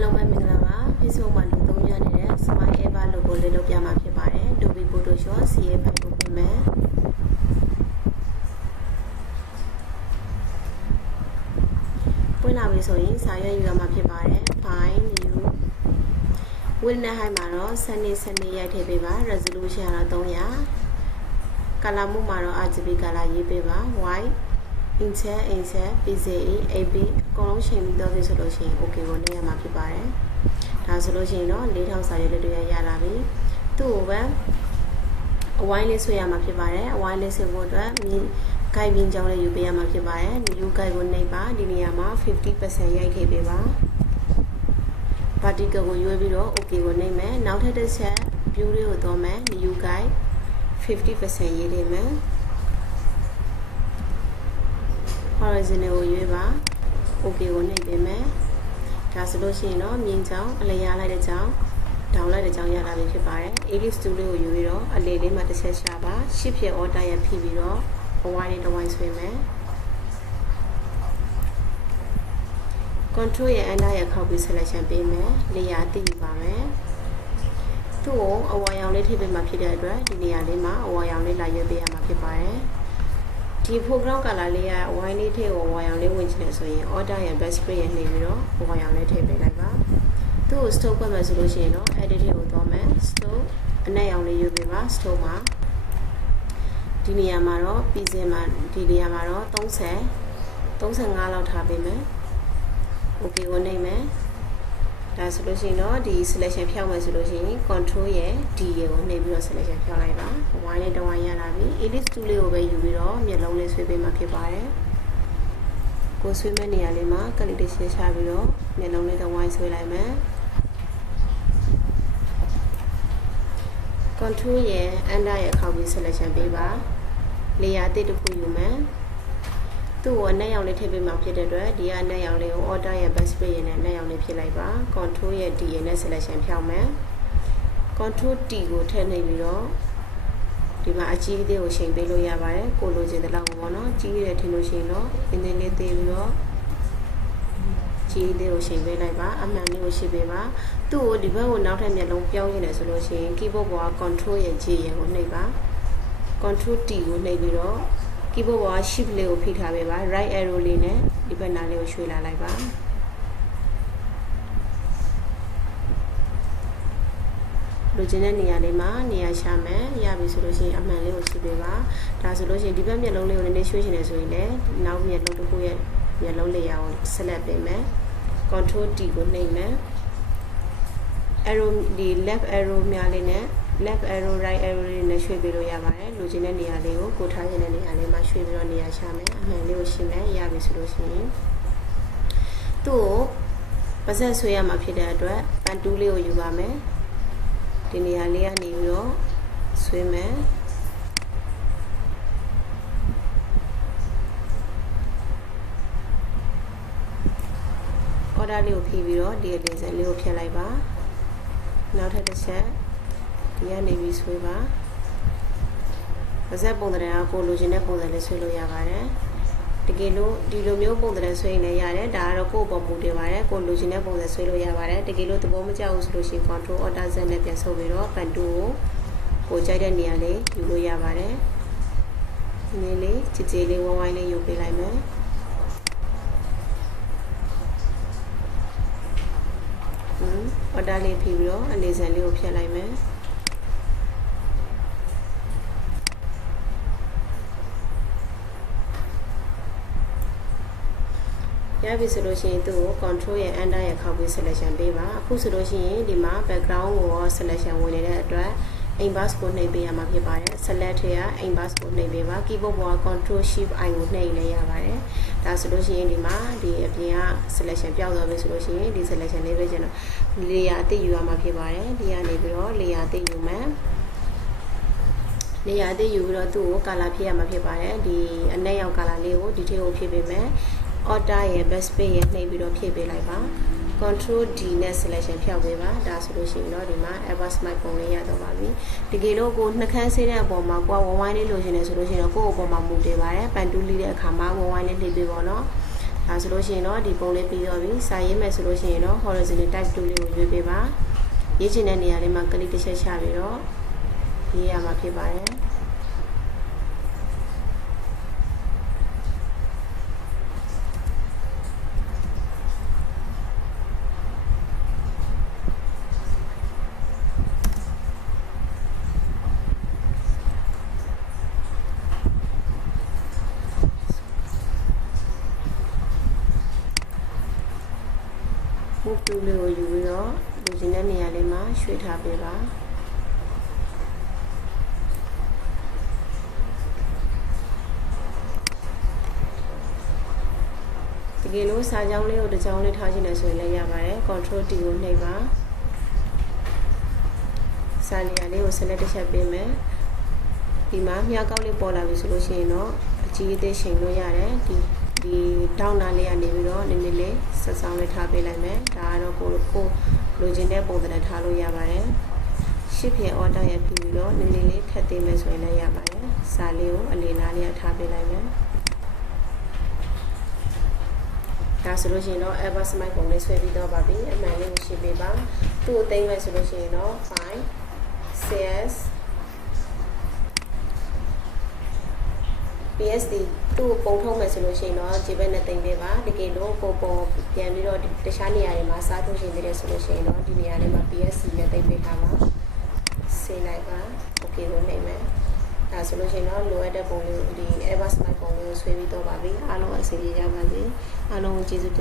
Hello မင်္ဂလာပါ Facebook မှာလူသုံးရနေတဲ့ Smile Ever logo လေးလုပ်ပြမှာဖြစ်ပါတယ် Adobe Photoshop CA file ကိုပြင်မယ်ပွင့်လာပြီဆိုရင်စာရွက်ယူရမှာဖြစ်ပါတယ် File New Width နဲ့ Height မှာတော့စနစ်ရိုက်ထည့်ပေးပါ Resolution ကတော့300 Color မှုမှာတော့ RGB color ရေးပေးပါ White Inset PCE AB အကုန်လုံးချိန်ပြီးတော့ပြီဆိုလို့ရှိရင် okay ကိုနေရမှာဖြစ်ပါတယ်ဒါဆိုလို့ရှိရင်တော့4000စာရွက်တွေရလာပြီသူ့ကိုပဲအဝိုင်းလေးဆွဲရမှာဖြစ်ပါတယ်အဝိုင်းလေးဆွဲဖို့အတွက်ဂိုက်ပြင်းကြောင်းလေးယူပေးရမှာဖြစ်ပါတယ်ယူဂိုက်ကိုနှိပ်ပါဒီနေရာမှာ 50% ရိုက်ထည့်ပေးပါ particle ကိုရွေးပြီးတော့ okay ကိုနှိပ်မယ်နောက်ထပ်တစ်ချက် view လေးကိုသွားမယ်ယူဂိုက် 50% ရေးပေးမယ် horizontal ကိုရွေးပါ okay ကိုနှိပ်ပေးမယ်ဒါဆိုလို့ရှိရင်တော့မြင်းချောင်းအလျားလိုက်တဲ့ချောင်းဒေါင်းလိုက်တဲ့ချောင်းရလာပြီဖြစ်ပါတယ် ellipse tool လေးကိုယူပြီးတော့အလေလေးမှာတစ်ချက်ရှာပါ10ဖြစ် order ရဖိပြီးတော့အဝိုင်းလေးတစ်ဝိုင်းဆွဲမယ် control ရဲ့ under ရခောက်ပြီး selection ပေးမယ်လေယာသိယူပါမယ်သူ့ကိုအဝါရောင်လေးထည့်ပေးမှဖြစ်တဲ့အတွက်ဒီနေရာလေးမှာအဝါရောင်လေးလာရွေးပေးရမှာဖြစ်ပါတယ်ဒီ foreground color လေးကဝိုင်းလေးထည့်ကိုဝါရောင်လေးဝင်ချင်တယ်ဆိုရင် order ရဲ့ backspace ရဲ့နှိပ်ပြီးတော့ဝါရောင်လေးထည့်ပေးလိုက်ပါသူ့ကို stroke ပတ်မယ်ဆိုလို့ရှိရင်တော့ edit ကိုသွားမယ် stroke အနက်ရောင်လေးရွေးပေးပါ stroke မှာဒီနေရာမှာတော့ pixel မှာဒီနေရာမှာတော့35လောက်ထားပေးမယ် okay ကိုနှိပ်မယ်ဒါဆိုလို့ရှိရင်တော့ဒီ selection ဖြောက်မယ်ဆိုလို့ရှိရင် control ရဲ့ D ကိုနှိပ်ပြီးတော့ selection ဖြောက်လိုက်ပါဝိုင်းလေးတစ်ဝိုင်းရလာပြီ ellipse tool လေးကိုပဲယူပြီးတော့မျက်လုံးလေးဆွဲပေးမှဖြစ်ပါတယ်ကိုဆွဲမဲ့နေရာလေးမှာ click လေးရှင်းချပြီးတော့မျက်လုံးလေးတစ်ဝိုင်းဆွဲလိုက်မယ် control ရဲ့ under ရဲ့ခောက်ပြီး selection ပေးပါ layer တစ်ခုယူမယ်သူ့ကိုအနက်ရောင်လေးထည့်ပေးမှဖြစ်တဲ့အတွက်ဒီကအနက်ရောင်လေးကို order ရဲ့ backspace ရဲ့နဲ့အနက်ရောင်လေးဖြစ်လိုက်ပါ control ရဲ့ D ရဲ့နဲ့ selection ဖြောက်မယ် control T ကိုထည့်နေပြီးတော့ဒီမှာအကြီးသေးကိုချိန်ပေးလို့ရပါတယ်ကိုလိုချင်တဲ့လောက်ပေါ့နော်ကြီးရတယ်ထင်လို့ရှိရင်တော့အင်းလေးသေးပြီးတော့ကြီးသေးကိုချိန်ပေးလိုက်ပါအမှန်လေးကိုရှင်းပေးပါသူ့ကိုဒီဘက်ကိုနောက်ထပ်မျက်လုံးပြောင်းနေတယ်ဆိုလို့ရှိရင် keyboard ပေါ်က control ရဲ့ J ရဲ့ကိုနှိပ်ပါ control T ကိုနှိပ်ပြီးတော့keyboard ပေါ်က shift လေးကိုဖိထားပေးပါ right arrow လေးနဲ့ဒီဘက်နားလေးကိုရွှေ့လာလိုက်ပါလိုချင်တဲ့နေရာလေးမှာနေရာရှာမယ်ရပြီဆိုလို့ရှိရင်အမှန်လေးကိုရှင်းပေးပါဒါဆိုလို့ရှိရင်ဒီဘက်မျက်လုံးလေးကိုနည်းနည်းရွှေ့ချင်တယ်ဆိုရင်လည်းနောက်မျက်လုံးတစ်ခုရဲ့မျက်လုံးလေးရအောင် select ပေးမယ် control T ကိုနှိပ်မယ် arrow ဒီ left arrow များလေးနဲ့ left arrow right arrow လေးနဲ့ရွှေ့ပေးလို့ရပါတယ်လိုချင်တဲ့နေရာလေးကိုကိုထားချင်တဲ့နေရာလေးမှာရွှေ့ပြီးတော့နေရာရှာမယ်အမှန်လေးကိုရှင်းမယ်ရပြီဆိုလို့ရှိရင်သူ့ကိုပါဆက်ဆွဲရမှာဖြစ်တဲ့အတွက်ပန်တူးလေးကိုယူပါမယ်ဒီနေရာလေးကနေပြီးတော့ဆွဲမယ်အော်ဒါလေးကိုဖြည့်ပြီးတော့ဒီလေဆန်လေးကိုဖြတ်လိုက်ပါနောက်ထပ်တစ်ချက်ဒီကနေပြီးဆွဲပါပါဆက်ပုံသဏ္ဍာန်ကိုလိုချင်တဲ့ပုံစံလေးဆွဲလို့ရပါတယ်တကယ်လို့ဒီလိုမျိုးပုံသဏ္ဍာန်ဆွဲရင်လည်းရတယ်ဒါကတော့ကိုယ့်ပေါ်မူတည်ပါတယ်ကိုလိုချင်တဲ့ပုံစံဆွဲလို့ရပါတယ်တကယ်လို့သဘောမကျဘူးဆိုလို့ရှိရင် control alt z နဲ့ပြန်ဆုပ်ပြီးတော့ပတ်တူကိုကြိုက်တဲ့နေရာလေးယူလို့ရပါတယ်ဒီလေးကြည်ကြည်လေးဝိုင်းဝိုင်းလေးယူပေးလိုက်မယ်အော်ဒါလေးဖြည့်ပြီးတော့အလေးစံလေးကိုဖြတ်လိုက်မယ်ရပြီဆိုလို့ရှိရင်သူ့ကို control ရဲ့ under ရဲ့ခောက်ပြီး selection ပေးပါအခုဆိုလို့ရှိရင်ဒီမှာ background ကို selection ဝင်နေတဲ့အတွက် inverse ကိုနှိပ်ပေးရမှာဖြစ်ပါတယ် select ရဲ့ inverse ကိုနှိပ်ပေးပါ keyboard ပေါ်က control shift i ကိုနှိပ်လည်းရပါတယ်ဒါဆိုလို့ရှိရင်ဒီမှာဒီအပြင်က selection ပြောက်သွားပြီဆိုလို့ရှိရင်ဒီ selection လေးပဲကျွန်တော် layer အသစ်ယူရမှာဖြစ်ပါတယ်ဒီကနေပြီးတော့ layer အသစ်ယူမယ်နေရာအသစ်ယူပြီးတော့သူ့ကို color ဖြည့်ရမှာဖြစ်ပါတယ်ဒီအနက်ရောင် color လေးကိုဒီထဲကိုဖြည့်ပေးမယ် order ရဲ့ backspace ရဲ့နှိပ်ပြီးတော့ဖြည့်ပေးလိုက်ပါ control D နဲ့ selection ဖြောက်ပေးပါဒါဆိုလို့ရှိရင်တော့ဒီမှာ ever smile ပုံလေးရတော့ပါပြီတကယ်လို့ကိုနှခမ်းဆေးတဲ့အပေါ်မှာကိုဝိုင်းလေးလိုချင်တယ်ဆိုလို့ရှိရင်တော့ကိုယ့်အပေါ်မှာမူတည်ပါတယ်ပန်တူးလေးတဲ့အခါမှာဝိုင်းလေးလှည့်ပေးပါတော့ ဒါဆိုလို့ရှိရင်တော့ဒီပုံလေးပြီးတော့ပြီစာရေးမယ်ဆိုလို့ရှိရင်တော့ horizontal type 2လေးကိုရွေးပေးပါရေးချင်တဲ့နေရာလေးမှာ click တစ်ချက်ချပြီးတော့ရေးရမှာဖြစ်ပါတယ်တူလေးကိုယူပြီးတော့လူချင်းတဲ့နေရာလေးမှာရွှေ့ထားပေးပါတကယ်လို့စာကြောင်းလေးကိုတစ်ကြောင်းလေးထားချင်တယ်ဆိုရင်လည်းရပါတယ် control T ကိုနှိပ်ပါစာနေရာလေးကို select တစ်ချက်ပေးမယ်ဒီမှာမြားကောက်လေးပေါ်လာပြီဆိုလို့ရှိရင်တော့အကြီးအသေးချိန်လို့ရတယ်ဒီတောင်းနာလေးကနေပြီးတော့နည်းနည်းလေးဆက်ဆောင်လေးထားပေးလိုက်မယ်ဒါကတော့ကိုလိုချင်တဲ့ပုံစံထားလို့ရပါတယ်ရှစ်ပြင် order ရပြီးတော့နည်းနည်းလေးထပ်သိမယ်ဆိုရင်လည်းရပါတယ်စာလေးကိုအလေးနားလေးထားပေးလိုက်မယ်ဒါဆိုလို့ရှိရင်တော့ ever smile ပုံလေးဆွဲပြီးတော့ပါပြီအမှန်လေးကိုရှင်းပေးပါသူ့ကိုသိမ်းမယ်ဆိုလို့ရှိရင်တော့ file cs PSD သူ့ပုံထုတ်မယ်ဆိုလို့ရှိရင်တော့ဒီဘက်နဲ့တင်ပေးပါတကယ်လို့ပုံပြန်ပြီးတော့တခြားနေရာတွေမှာစားထုတ်ရှင်သေးတယ်ဆိုလို့ရှိရင်တော့ဒီနေရာလေးမှာ PSD နဲ့တင်ပေးထားပါဆေးလိုက်ပါ okay ကိုနှိပ်မယ်ဒါဆိုလို့ရှိရင်တော့လိုအပ်တဲ့ပုံလေးဒီ ever smile ပုံလေးကိုဆွဲပြီးတော့ပါပြီအားလုံးအဆင်ပြေကြပါစေအားလုံးကိုကျေးဇူး